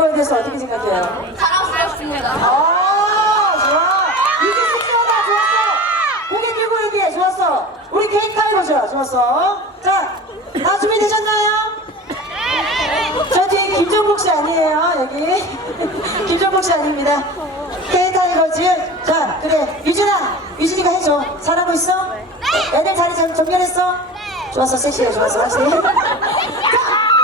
거에 대해서 어떻게 생각해요? 자랑스럽습니다. 아, 좋아. 이제 섹시하다. 좋았어. 고개 들고 얘기해. 좋았어. 우리 케이크 타임보자 좋았어. 자, 다 준비되셨나요? 저 뒤에 김종국 씨 아니에요. 여기. 김종국 씨 아닙니다. 케이타이거즈 자, 그래. 유진아. 유진이가 해줘. 잘하고 있어? 네. 애들 자리 잘 정렬했어? 네. 좋았어. 섹시해. 좋았어. 섹시해.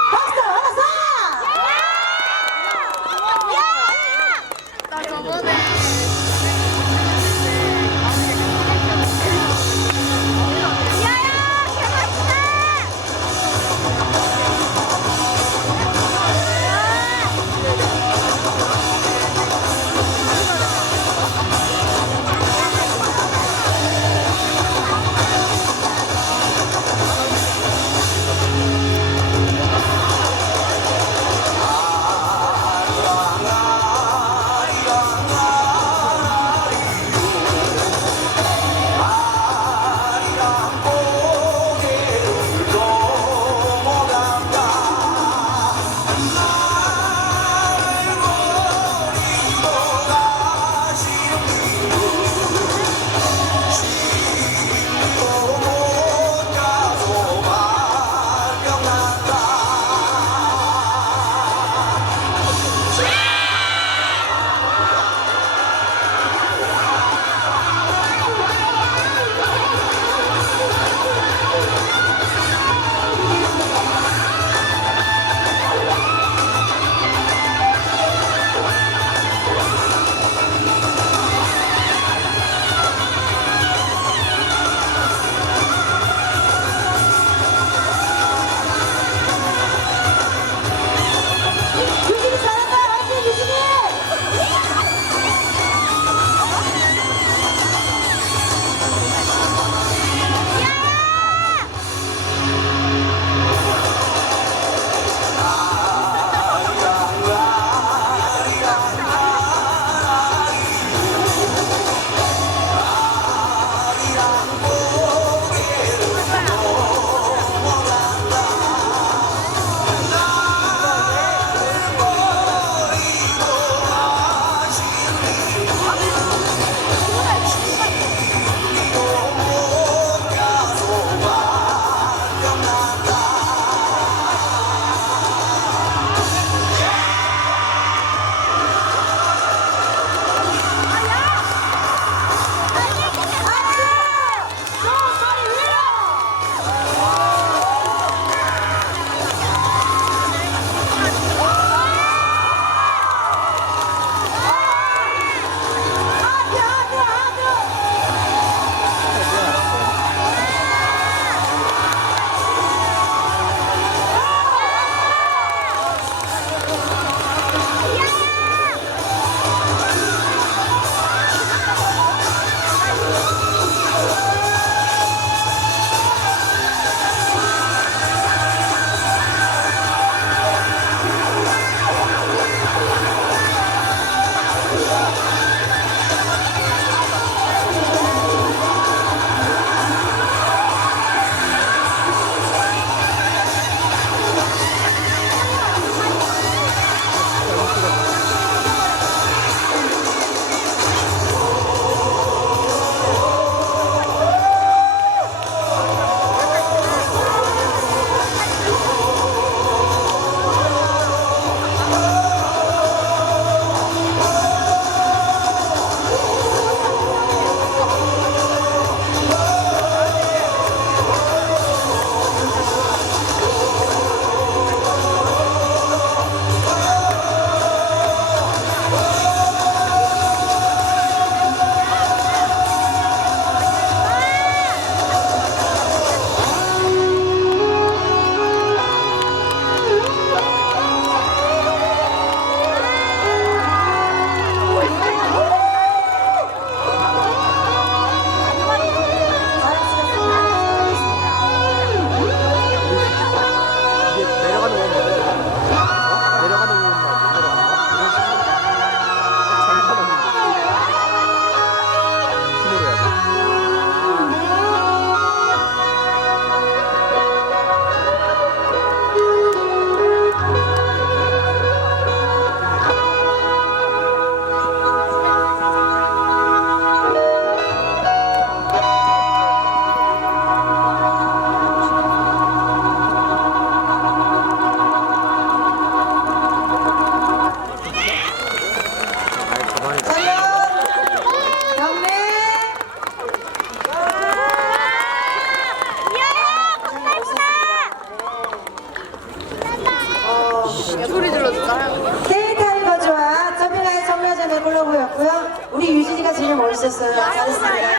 just a